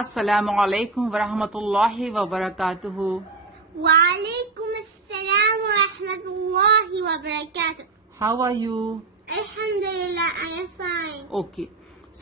Assalamu alaikum wa rahmatullahi wa barakatuhu. وعليكم السلام ورحمة الله وبركاته. How are you? Alhamdulillah, I am fine. Okay.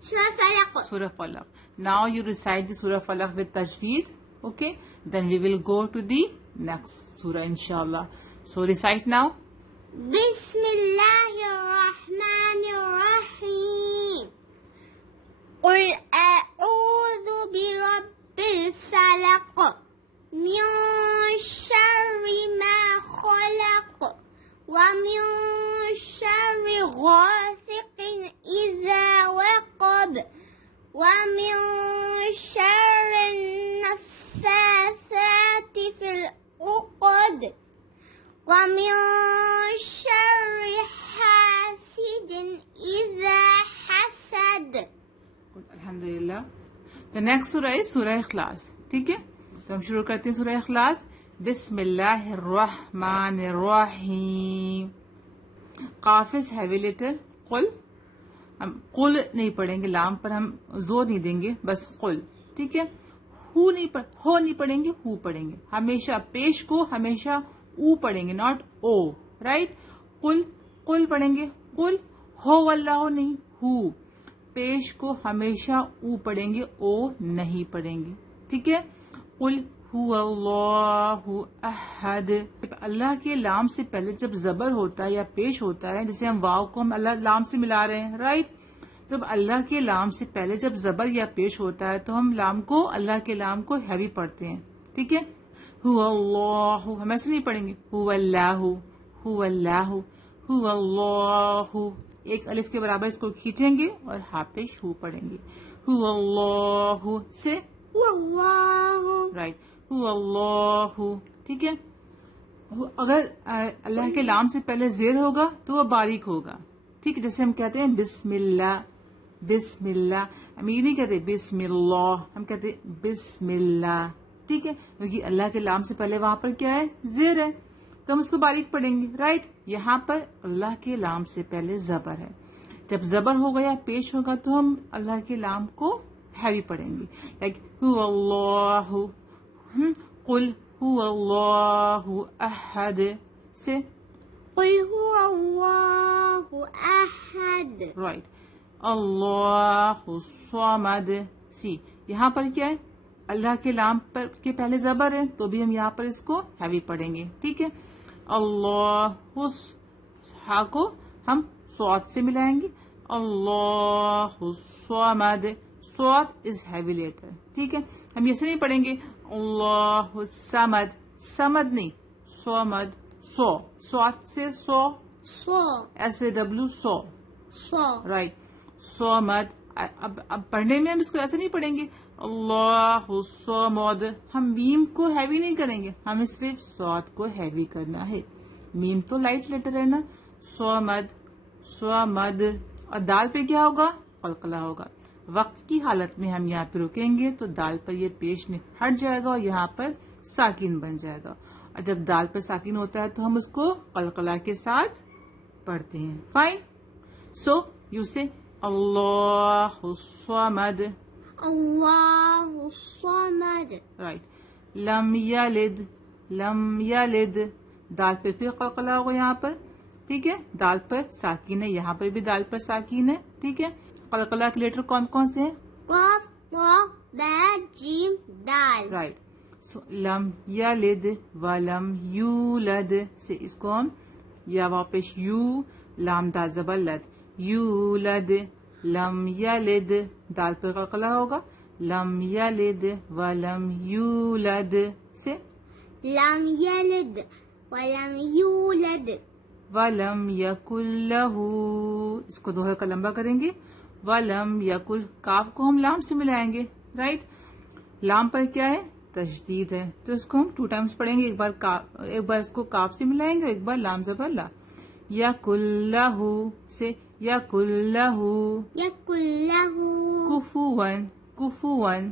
Surah Falaq. Surah Falaq. Now you recite the Surah Falaq with tajweed. Okay. Then we will go to the next surah inshallah. So recite now. بسم الله الرحمن الرحيم. قل أعوذ برب الفلق من شر ما خلق ومن شر غاسق إذا وقب ومن شر النفاثات في العقد ومن شر حاسد إذا حسد. Alhamdulillah. The next surah is Surah Ikhlas. ٹھیک ہے، تو ہم شروع کرتے ہیں سورہ اخلاص. بسم اللہ الرحمن الرحیم. قافز ہیوی لیٹر قل. ہم قل نہیں پڑھیں گے، لام پر ہم زور نہیں دیں گے، بس قل. ٹھیک ہے، ہو نہیں پڑھیں گے، ہو پڑھیں گے. ہمیشہ پیش کو ہمیشہ او پڑھیں گے، ناٹ او. رائٹ. قل پڑھیں گے، قل. ہو اللہ نہیں، ہو. پیش کو ہمیشہ او پڑھیں گے، او نہیں پڑھیں گے. ٹھیک ہے. قل هو اللہ احد. اللہ کے لام سے پہلے جب زبر ہوتا ہے یا پیش ہوتا ہے، جیسے ہم واو کو ہم اللہ لام سے ملا رہے ہیں، رائٹ. جب اللہ کے لام سے پہلے جب زبر یا پیش ہوتا ہے تو ہم لام کو، اللہ کے لام کو ہیوی پڑھتے ہیں. ٹھیک ہے. هو اللہ، ہم ایسے نہیں پڑھیں گے. هو اللہ، هو اللہ، هو اللہ. ایک الف کے برابر اس کو کھینچیں گے اور ہاپش ہو پڑھیں گے. هو اللہ سے والله. رائٹ. هو اللہ. ٹھیک ہے. اگر اللہ کے لام سے پہلے زیر ہوگا تو وہ باریک ہوگا. ٹھیک ہے. جیسے ہم کہتے ہیں بسم اللہ، بسم اللہ. ہم یہ نہیں کہتے بسم اللہ، ہم کہتے بسم اللہ. ٹھیک ہے، کیونکہ اللہ کے لام سے پہلے وہاں پر کیا ہے؟ زیر ہے، تو ہم اس کو باریک پڑھیں گے. رائٹ. یہاں پر اللہ کے لام سے پہلے زبر ہے. جب زبر ہوگا یا پیش ہوگا تو ہم اللہ کے لام کو ہیوی پڑھیں گے. لائک هو اللہ. قل هو اللہ احد سے قل هو الله أحد. رائٹ. اللہ الصمد سی. یہاں پر کیا ہے؟ اللہ کے لام پر کے پہلے زبر ہے تو بھی ہم یہاں پر اس کو ہیوی پڑھیں گے. ٹھیک ہے. اللہ ہا کو ہم صوت سے ملائیں گے. اللہ الصمد. صوت از ہیوی لیٹر. ٹھیک ہے. ہم ایسے نہیں پڑھیں گے اللہ الصمد، سمد نہیں، صمد. سو صوت سے سو، صو ایس اے ڈبلو، سو. صو. رائٹ. صمد. اب پڑھنے میں ہم اس کو ایسے نہیں پڑھیں گے اللہ الصمد. ہم میم کو ہیوی نہیں کریں گے، ہمیں صرف صوت کو ہیوی کرنا ہے. میم تو لائٹ لیٹر ہے نا. صمد، صمد. اور دال پہ کیا ہوگا؟ قلقلہ ہوگا. وقف کی حالت میں ہم یہاں پہ رکیں گے تو دال پر یہ پیش ہٹ جائے گا اور یہاں پر ساکن بن جائے گا. اور جب دال پر ساکن ہوتا ہے تو ہم اس کو قلقلہ کے ساتھ پڑھتے ہیں. فائن. سو یو سے اللہ الصمد. الله الصمد. رائٹ. لم یلد، لم یلد. دال پہ پھر قلقلہ ہوگا یہاں پر. ٹھیک ہے. دال پر ساکین ہے، یہاں پر بھی دال پر ساکین ہے. ٹھیک ہے. قلقلہ کے لیٹر کون کون سے ہیں؟ قاف طا با جیم دال. رائٹ. سو لم یلد ولم یولد سے اس کو ہم یا واپس یو لام دال زبر لد، یولد. لم یلد دال پر قلقلہ ہوگا. لم یلد ولم یولد سے لم یلد ولم یولد. ولم یکن لہ، اس کو دوہرے کا لمبا کریں گے. ولم یکن، کاف کو ہم لام سے ملائیں گے. رائٹ. لام پر کیا ہے؟ تشدید ہے، تو اس کو ہم 2 ٹائمز پڑھیں گے. ایک بار اس کو کاف سے ملائیں گے، ایک بار لام زبر لا. یکن لہ سے یکن لہ. یکن لہ. کفوان، کفوان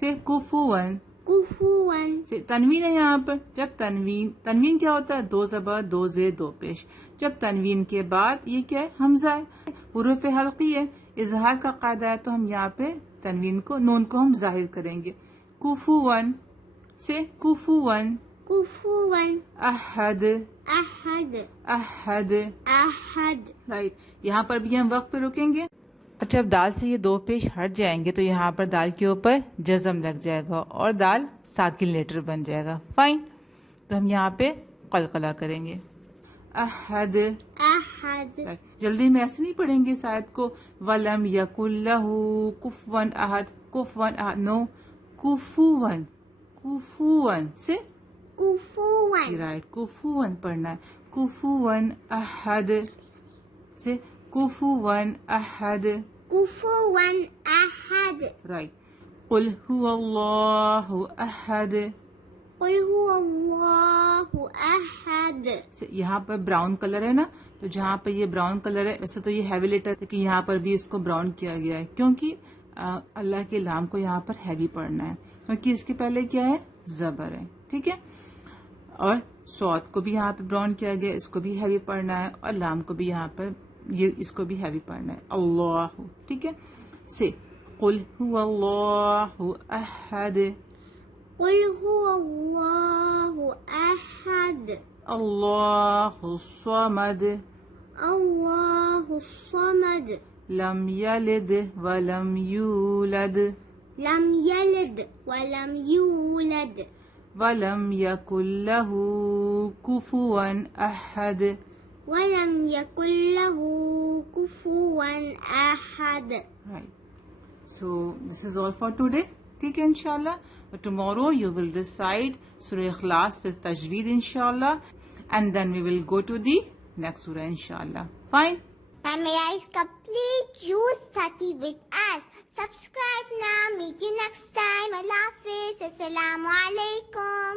سے کفوان. کفوان. تنوین ہے یہاں پر. جب تنوین کیا ہوتا ہے؟ 2 زبر 2 زیر 2 پیش. جب تنوین کے بعد یہ کیا ہے؟ حمزہ ہے، حروف حلقی ہے. اظہار کا قاعدہ ہے تو ہم یہاں پہ تنوین کو نون کو ہم ظاہر کریں گے. کفوان سے کفوان. كفوا احد أحد احد. أحد. رائٹ. یہاں پر بھی ہم وقت پہ رکیں گے. اچھا اب دال سے یہ دو پیش ہٹ جائیں گے تو یہاں پر دال کے اوپر جزم لگ جائے گا اور دال ساکن لیٹر بن جائے گا. فائن. تو ہم یہاں پہ قلقلہ کریں گے. احد. أحد. جلدی میں ایسے نہیں پڑھیں گے اس آیت کو. وَلَمْ يَكُنْ لَهُ كُفُوًا أَحَدٌ. كُفُوًا أَحَدٌ. نو. کفوًا. کفوًا سے كفوا رائٹ. کفوًا پڑھنا ہے. کفوًا أحد سے کفوًا أحد. كفوا أحد. رائٹ. قل هو الله أحد. قل هو الله أحد. یہاں پر براؤن کلر ہے نا, تو جہاں پہ یہ براؤن کلر ہے ویسے تو یہ ہیوی لیٹر ہے کہ یہاں پر بھی اس کو براؤن کیا گیا ہے کیونکہ اللہ کے لام کو یہاں پر ہیوی پڑھنا ہے کیونکہ اس کے پہلے کیا ہے زبر ہے. ٹھیک ہے. اور صاد کو بھی یہاں پہ براؤن کیا گیا, اس کو بھی ہیوی پڑھنا ہے اور لام کو بھی یہاں پر اس کو بھی ہیوی پڑھنا ہے. اللہ. ٹھیک ہے. سے قل هو الله احد. قل هو الله أحد. اللہ الصمد. الله الصمد. لم یلد ولم یولد لم يلد ولم يولد ولم یکن لہ کفوا احد. ولم يكن له كفوا أحد. Right. So this is all for today. ٹھیک ہے انشاءاللہ. Tomorrow you will recite Surah Ikhlas with Tajweed inshallah and then we will go to the next surah inshallah. Fine. Memorize complete. You study with us. Subscribe now. Meet you next time. Allah Hafiz. Assalamu alaikum.